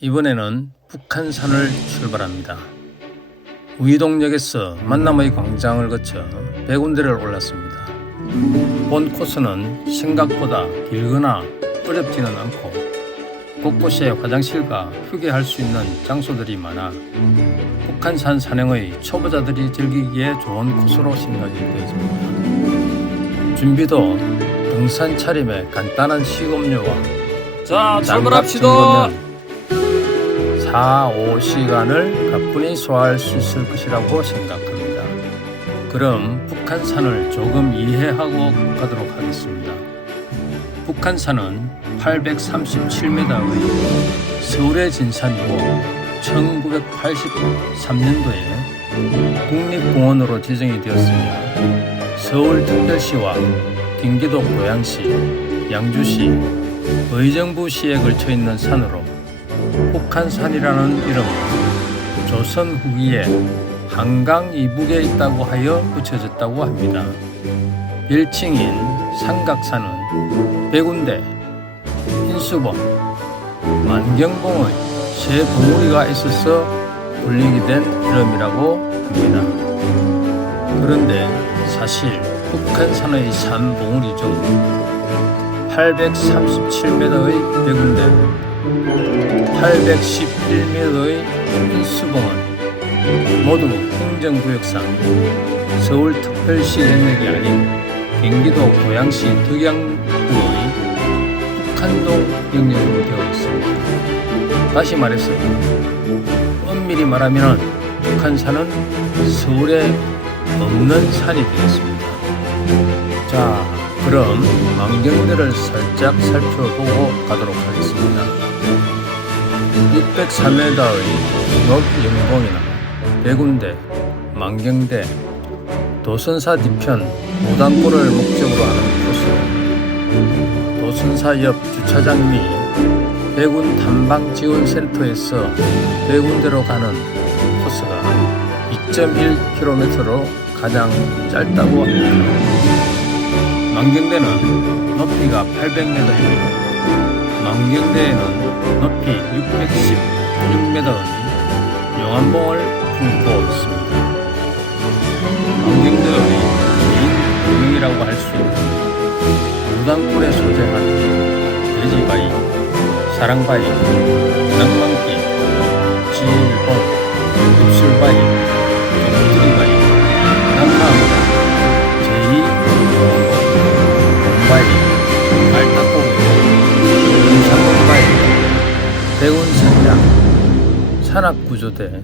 이번에는 북한산을 출발합니다. 우이동역에서 만남의 광장을 거쳐 백운대를 올랐습니다. 본 코스는 생각보다 길거나 어렵지는 않고 곳곳에 화장실과 휴게할 수 있는 장소들이 많아 북한산 산행의 초보자들이 즐기기에 좋은 코스로 생각이 되었습니다. 준비도 등산 차림에 간단한 식음료와 자, 출발합시다. 정도면 4, 5시간을 가뿐히 소화할 수 있을 것이라고 생각합니다. 그럼 북한산을 조금 이해하고 가도록 하겠습니다. 북한산은 837m의 서울의 진산이고 1983년도에 국립공원으로 지정이 되었으며 서울특별시와 경기도 고양시, 양주시, 의정부시에 걸쳐 있는 산으로 북한산이라는 이름은 조선 후기에 한강 이북에 있다고 하여 붙여졌다고 합니다. 별칭인 삼각산은 백운대, 인수봉, 만경봉의 세 봉우리가 있어서 불리게 된 이름이라고 합니다. 그런데 사실 북한산의 산 봉우리 중 837m의 백운대, 811m의 인수봉은 모두 행정구역상 서울특별시 영역이 아닌 경기도 고양시 덕양구의 북한동 영역으로 되어 있습니다. 다시 말해서 엄밀히 말하면 북한산은 서울에 없는 산이 되겠습니다. 자, 그럼 망경대를 살짝 살펴보고 가도록 하겠습니다. 603m의 높영봉이나 백운대, 만경대, 도선사 뒤편 무당골을 목적으로 하는 코스, 도선사 옆 주차장 및 백운 탐방 지원 센터에서 백운대로 가는 코스가 2.1km로 가장 짧다고 합니다. 만경대는 높이가 800m이며 만경대에는 높이 616m의 용암봉을 품고 있습니다. 만경대의 메인 공명이라고 할 수 있는 무당골에 소재한 돼지바위, 사랑바위, 낭만 산악구조대,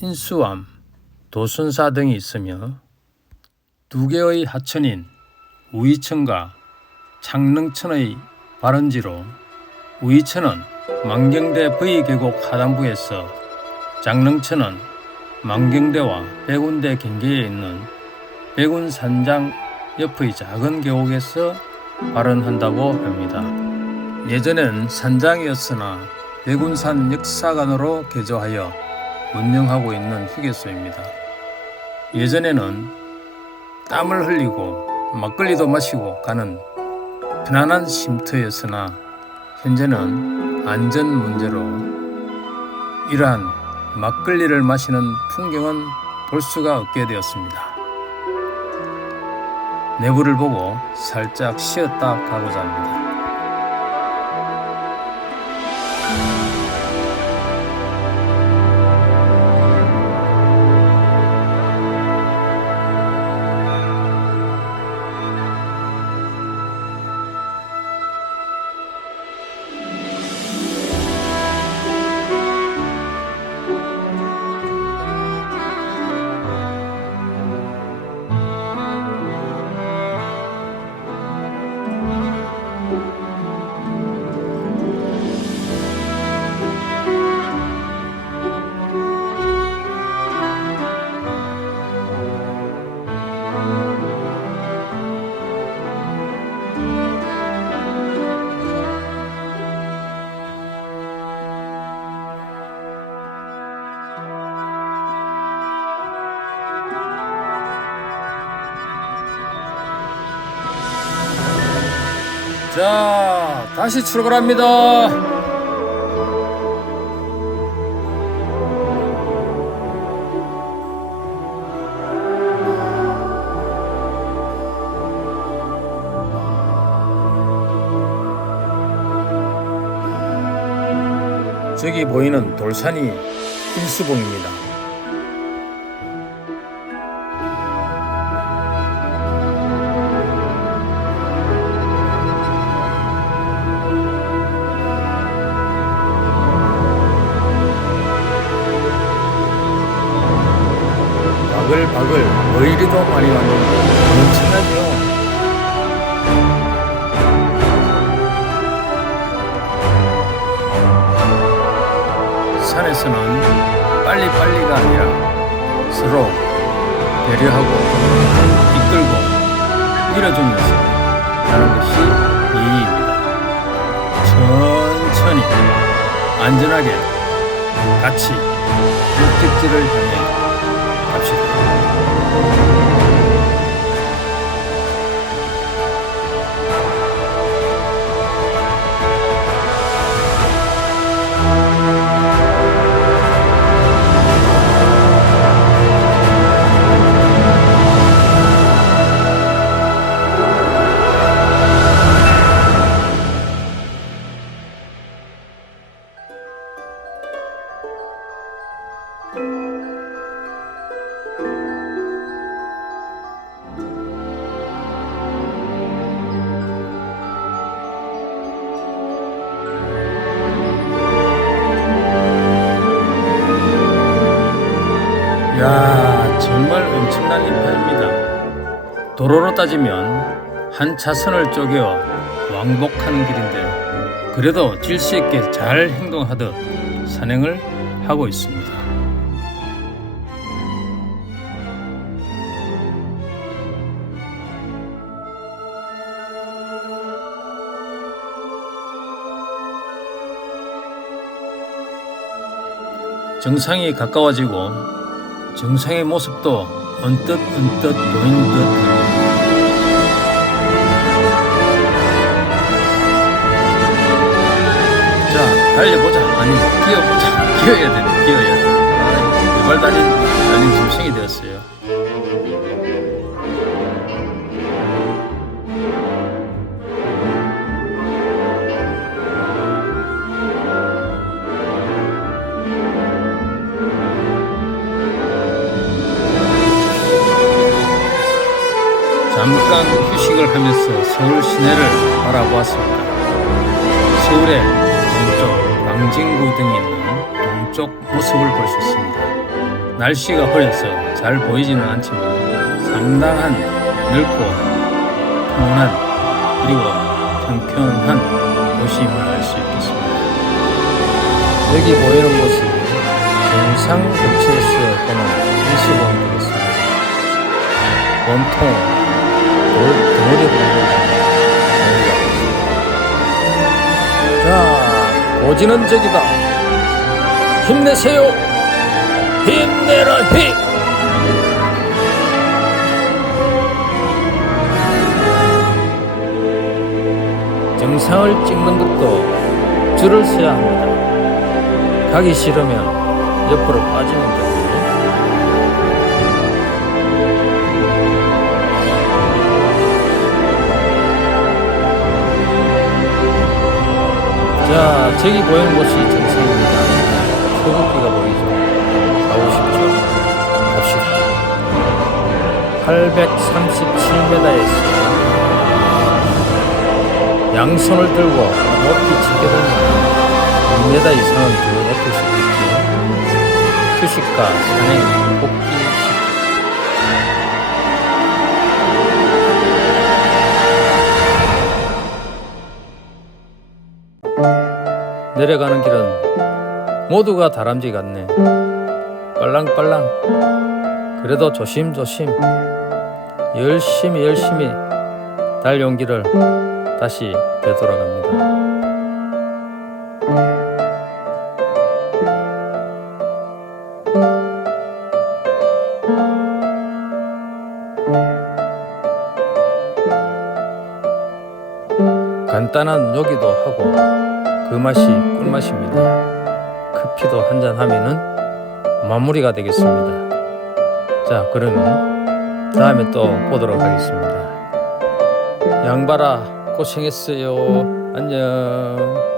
인수암, 도순사 등이 있으며 두 개의 하천인 우이천과 창릉천의 발원지로 우이천은 만경대 V계곡 하단부에서 장릉천은 만경대와 백운대 경계에 있는 백운산장 옆의 작은 계곡에서 발원한다고 합니다. 예전엔 산장이었으나 백운산 역사관으로 개조하여 운영하고 있는 휴게소입니다. 예전에는 땀을 흘리고 막걸리도 마시고 가는 편안한 쉼터였으나 현재는 안전 문제로 이러한 막걸리를 마시는 풍경은 볼 수가 없게 되었습니다. 내부를 보고 살짝 쉬었다 가고자 합니다. 자, 다시 출발합니다. 저기 보이는 돌산이 일수봉입니다. 많이 왔는지 엄청나죠? 산에서는 빨리빨리가 아니라 서로 배려하고 이끌고 밀어주면서 가는 것이 예의입니다. 천천히 안전하게 같이 목적지를 향해 엄청난 인파입니다. 도로로 따지면 한 차선을 쪼개어 왕복하는 길인데 그래도 질서 있게 잘 행동하듯 산행을 하고 있습니다. 정상이 가까워지고 정상의 모습도 언뜻 언뜻 보이는 듯. 자, 달려보자. 아니, 뛰어보자. 뛰어야 되네, 뛰어야 돼. 아, 두발 달린, 달린 짐승이 되었어요. 하면서 서울 시내를 바라보았습니다. 서울의 동쪽, 광진구 등이 있는 동쪽 모습을 볼 수 있습니다. 날씨가 흐려서 잘 보이지는 않지만 상당한 넓고 평온한 그리고 평평한 도시임을 알 수 있겠습니다. 여기 보이는 곳이 정상 근처에서 보는 일시봉 되겠습니다. 원통 저기다. 힘내세요. 힘내라 힘. 정상을 찍는 것도 줄을 서야 합니다. 가기 싫으면 옆으로 빠지면 됩 자, 저기 보이는 곳이 정상입니다. 소극기가 보이죠? 가보십시오. 갑시다. 837m에서 양손을 들고 높이 지켜보면 2m 이상은 더 높을 수 있겠지요. 휴식과 산행, 복귀 내려가는 길은 모두가 다람쥐 같네. 빨랑빨랑. 그래도 조심조심. 열심히 열심히 달려온 길을 다시 되돌아갑니다. 간단한 요기도 하고 그 맛이 꿀맛입니다. 커피도 한잔 하면은 마무리가 되겠습니다. 자, 그러면 다음에 또 보도록 하겠습니다. 양바라 고생했어요. 안녕.